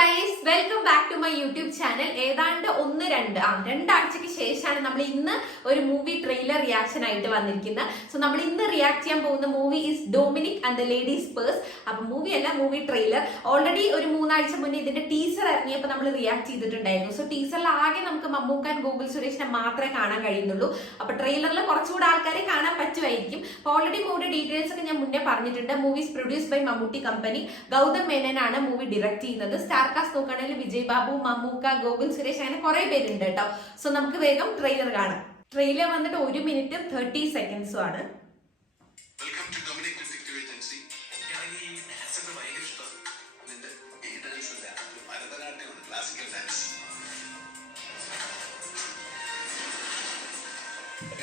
Guys, welcome back to my YouTube channel. ഏതാണ്ട് രണ്ടാഴ്ചക്ക് ശേഷമാണ് നമ്മൾ ഇന്ന് ഒരു മൂവി ട്രെയിലർ റിയാക്ഷൻ ആയിട്ട് വന്നിരിക്കുന്നത്. സോ നമ്മൾ ഇന്ന് റിയാക്ട് ചെയ്യാൻ പോകുന്ന movie is Dominic and the ladies purse. അപ്പൊ മൂവി അല്ല, മൂവി ട്രെയിലർ. ഓൾറെഡി ഒരു 3 ആഴ്ച മുന്നേ ഇതിന്റെ ടീസർ ഇറങ്ങിയപ്പോൾ നമ്മൾ റിയാക്ട് ചെയ്തിട്ടുണ്ടായിരുന്നു. സോ ടീസറിൽ ആകെ നമുക്ക് മമ്മൂക്ക ആൻഡ് ഗോകുൽ സുരേഷിനെ മാത്രമേ കാണാൻ കഴിയുന്നുള്ളൂ. അപ്പൊ ട്രെയിലറിൽ കുറച്ചുകൂടെ ആൾക്കാരെ കാണാൻ പറ്റുമായിരിക്കും. അപ്പൊ ഓൾറെഡി മൂവിയുടെ ഡീറ്റെയിൽസ് ഒക്കെ ഞാൻ മുന്നേ പറഞ്ഞിട്ടുണ്ട്. Movies produce by Mammootty company. Gautham മേനനാണ് മൂവി ഡയറക്ട് ചെയ്യുന്നത്. സ്റ്റാർ കാസ്റ്റ് നോക്കുകയാണെങ്കിൽ വിജയ് ബാബു, മമ്മൂക്ക, ഗോകുൽ സുരേഷ്, അങ്ങനെ കുറെ പേരുണ്ട് കേട്ടോ. സോ നമുക്ക് വേഗം ട്രെയിലർ കാണാം. ട്രെയിലർ വന്നിട്ട് 1 മിനിറ്റ് 30 സെക്കൻഡ്സും ആണ്.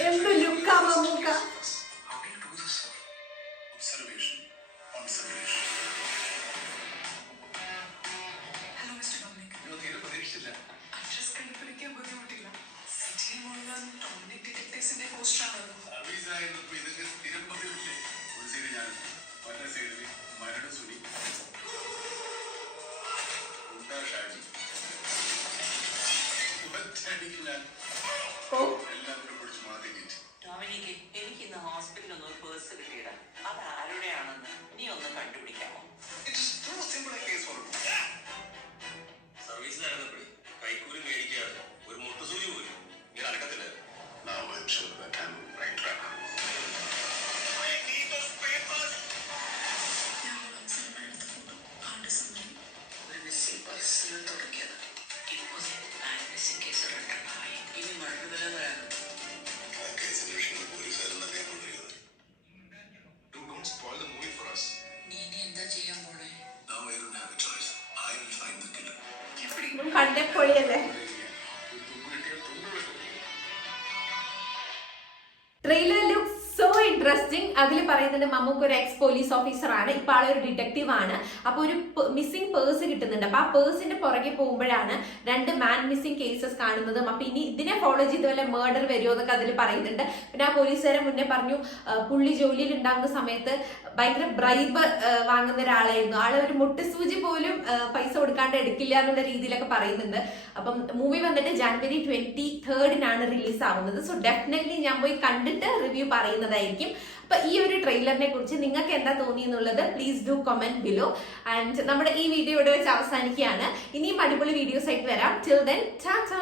എന്ത് ലുക്കാ മമ്മൂക്ക. എനിക്ക് ഇന്ന് ഹോസ്പിറ്റലിൽ ഒന്ന് ഒരു പേഴ്സ് കിട്ടിയിട. അത് ആരുടെയാണെന്ന് നീ ഒന്ന് കണ്ടുപിടിക്കാമോ? സർവീസിലായിരുന്നപ്പോഴേ കൈക്കൂലി മേടിക്കാതെ ഒരു മുട്ടുസൂചി പോലും ഇങ്ങനെ അടക്കത്തില്ല. കണ്ടേ പൊളിയല്ലേ. Trailer look so interesting. അതിൽ പറയുന്നുണ്ട് മമ്മൂക്ക് ഒരു എക്സ് പോലീസ് ഓഫീസർ ആണ്, ഇപ്പൊ ആളൊരു ഡിറ്റക്റ്റീവ് ആണ്. അപ്പൊ ഒരു മിസ്സിംഗ് പേഴ്സ് കിട്ടുന്നുണ്ട്. അപ്പൊ ആ പേഴ്സിന്റെ പുറകെ പോകുമ്പോഴാണ് 2 മാൻ മിസ്സിംഗ് കേസസ് കാണുന്നതും. അപ്പൊ ഇനി ഇതിനെ ഫോളോ ചെയ്ത് വല്ല മേർഡർ വരുമോ എന്നൊക്കെ അതിൽ പറയുന്നുണ്ട്. പിന്നെ ആ പോലീസുകാരൻ മുന്നേ പറഞ്ഞു പുള്ളി ജോലിയിൽ ഉണ്ടാകുന്ന സമയത്ത് ഭയങ്കര ബ്രൈബ് വാങ്ങുന്ന ഒരാളായിരുന്നു. ആള് ഒരു മുട്ടുസൂചി പോലും പൈസ കൊടുക്കാണ്ട് എടുക്കില്ല എന്നുള്ള രീതിയിലൊക്കെ പറയുന്നുണ്ട്. അപ്പം മൂവി വന്നിട്ട് ജാനുവരി 23rd റിലീസ് ആവുന്നത്. സോ ഡെഫിനറ്റ്ലി ഞാൻ പോയി കണ്ടിട്ട് റിവ്യൂ പറയുന്നതായിരിക്കും. അപ്പൊ ഈ ഒരു ട്രെയിലറിനെ കുറിച്ച് നിങ്ങൾക്ക് എന്താ തോന്നി എന്നുള്ളത് please do comment below. And നമ്മുടെ ഈ വീഡിയോ ഇവിടെ വെച്ച് അവസാനിക്കുകയാണ്. ഇനിയും അടിപൊളി വീഡിയോസ് ആയിട്ട് വരാം. Till then Tata.